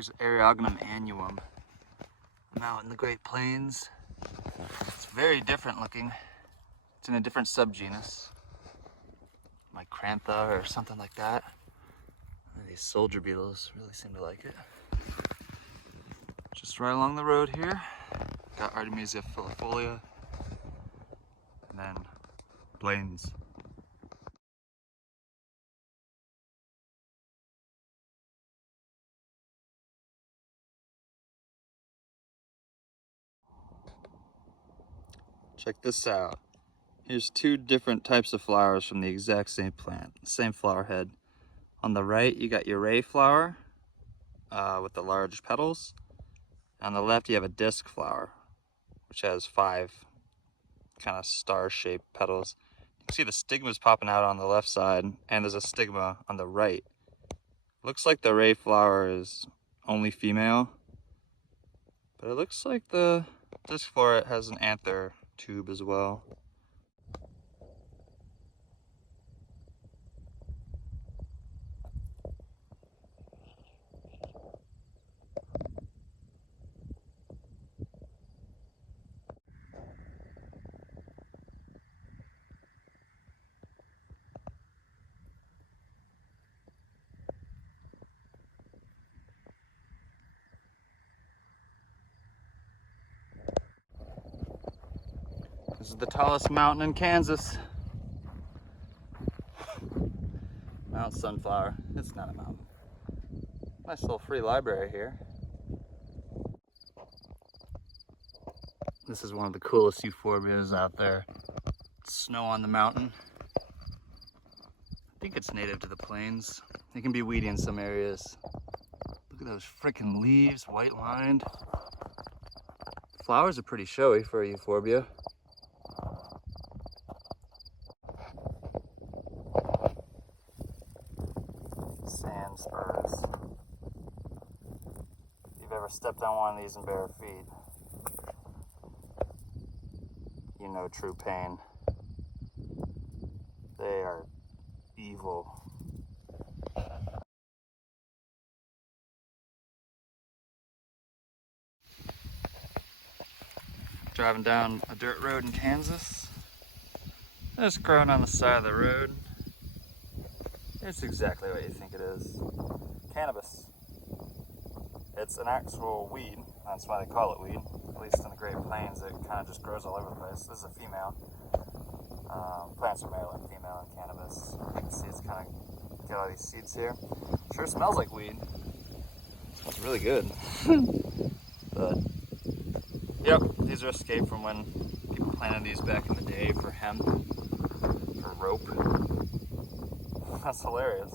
Here's Eriogonum annuum. I'm out in the Great Plains. It's very different looking. It's in a different subgenus, Micrantha or something like that. These soldier beetles really seem to like it. Just right along the road here, got Artemisia filifolia, and then plains. Check this out. Here's two different types of flowers from the exact same plant, same flower head. On the right, you got your ray flower with the large petals. On the left, you have a disc flower, which has 5 kind of star-shaped petals. You can see the stigmas popping out on the left side, and there's a stigma on the right. Looks like the ray flower is only female, but it looks like the disc flower has an anther tube as well. This is the tallest mountain in Kansas. Mount Sunflower. It's not a mountain. Nice little free library here. This is one of the coolest euphorbias out there. Snow on the mountain. I think it's native to the plains. It can be weedy in some areas. Look at those freaking leaves, white lined. Flowers are pretty showy for a euphorbia. Sand spurs. If you've ever stepped on one of these in bare feet, you know true pain. They are evil. Driving down a dirt road in Kansas. It's growing on the side of the road. It's exactly what you think it is. Cannabis. It's an actual weed. That's why they call it weed. At least in the Great Plains, it kind of just grows all over the place. This is a female. Plants are male and female in cannabis. You can see it's kind of got all these seeds here. Sure smells like weed. It's really good. But yep, these are escaped from when people planted these back in the day for hemp, for rope. That's hilarious.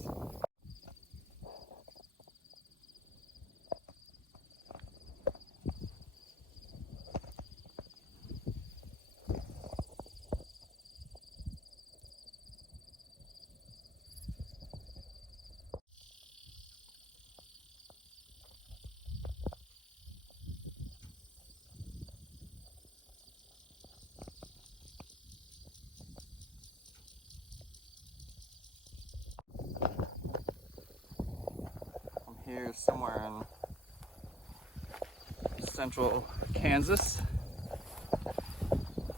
Here somewhere in central Kansas.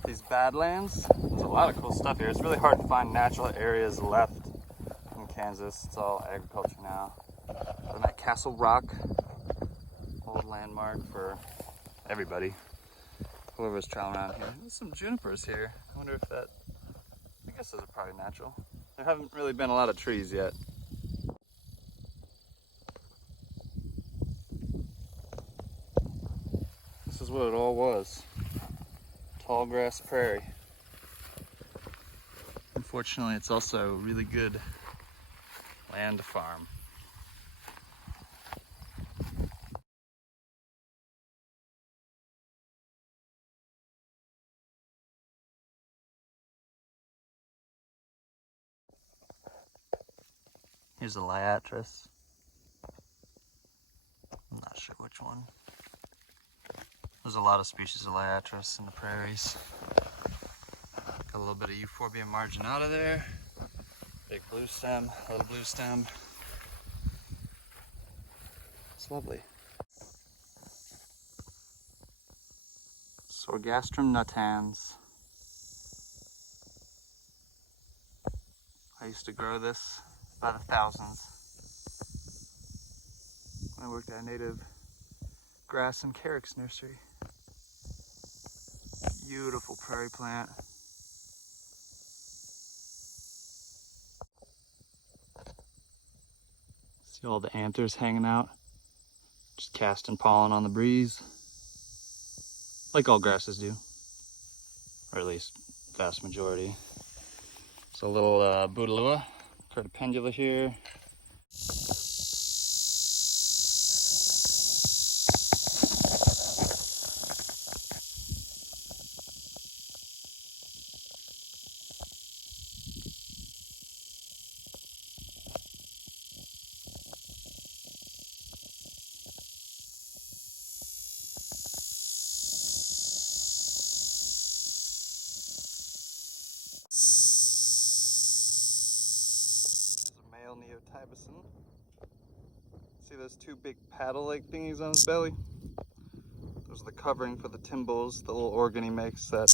These badlands. There's a lot of cool stuff here. It's really hard to find natural areas left in Kansas. It's all agriculture now. And that Castle Rock, old landmark for everybody. Whoever's traveling around here. There's some junipers here. I wonder if that, I guess those are probably natural. There haven't really been a lot of trees yet. This is what it all was. Tall grass prairie. Unfortunately, it's also really good land to farm. Here's a liatris. I'm not sure which one. There's a lot of species of liatris in the prairies. Got a little bit of Euphorbia marginata there. Big blue stem, little blue stem. It's lovely. Sorghastrum nutans. I used to grow this by the thousands when I worked at a native grass and carex nursery. Beautiful prairie plant. See all the anthers hanging out, just casting pollen on the breeze, like all grasses do, or at least vast majority. It's a little Bouteloua, Cretipendula here. Male Neotibicin. See those two big paddle-like thingies on his belly? Those are the covering for the timbals, the little organ he makes that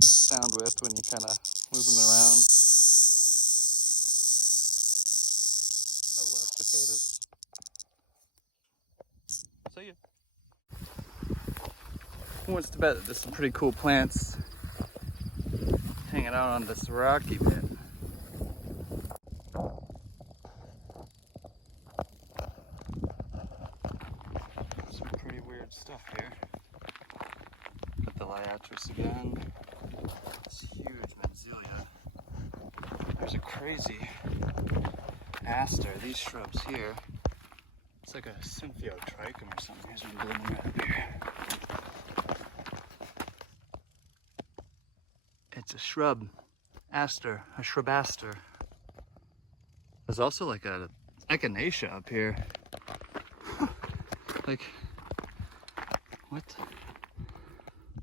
sound with when you kind of move him around. I love cicadas. See ya. Who wants to bet that there's some pretty cool plants hanging out on this rocky bit? Some pretty weird stuff here. Got the liatris again. This huge manzilia. There's a crazy aster. These shrubs here. It's like a Symphyotrichum or something. Here's one blooming right up here. It's a shrub. Aster. A shrub aster. There's also like a echinacea up here. Like, what?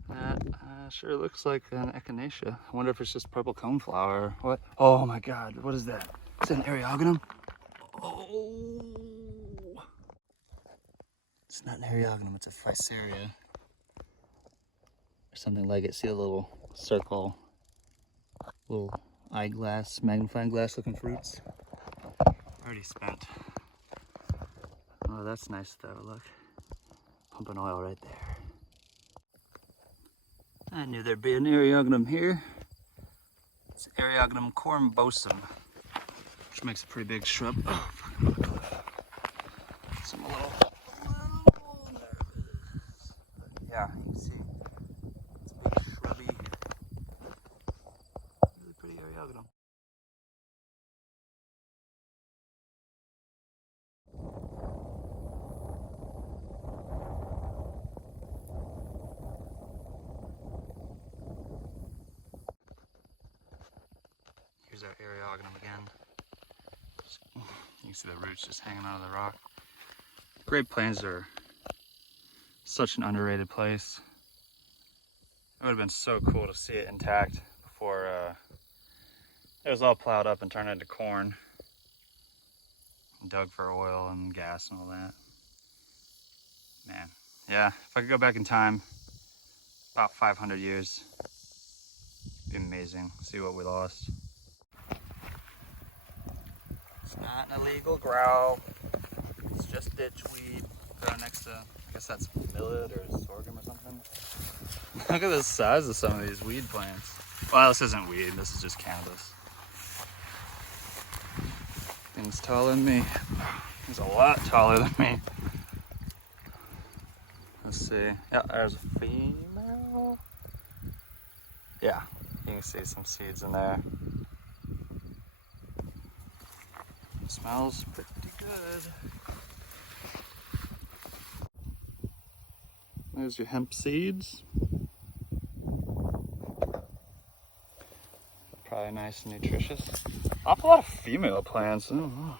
That sure looks like an echinacea. I wonder if it's just purple coneflower. What? Oh my god, what is that? Is that an Eriogonum? Oh! It's not an Eriogonum, it's a Physaria. Or something like it. See a little circle, little eyeglass, magnifying glass looking fruits. Already spent. Oh, that's nice though, look. Pumping oil right there. I knew there'd be an Eriogonum here. It's Eriogonum corymbosum, which makes a pretty big shrub. Oh, fucking cliff. Some little nervous. Yeah, you can see it's a big shrubby, really pretty Eriogonum. Here's our Eriogonum again. You can see the roots just hanging out of the rock. Great Plains are such an underrated place. It would have been so cool to see it intact before it was all plowed up and turned into corn. And dug for oil and gas and all that. Man, yeah, if I could go back in time, about 500 years, it'd be amazing. See what we lost. It's not an illegal growl. It's just ditchweed growing next to, I guess that's millet or sorghum or something. Look at the size of some of these weed plants. Well, this isn't weed, this is just cannabis. Thing's taller than me. He's a lot taller than me. Let's see. Yeah, there's a female. Yeah, you can see some seeds in there. It smells pretty good. There's your hemp seeds. Probably nice and nutritious. Awful lot of female plants. I don't know.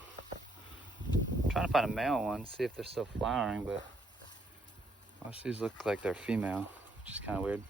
I'm trying to find a male one, see if they're still flowering, but most of these look like they're female, which is kind of weird.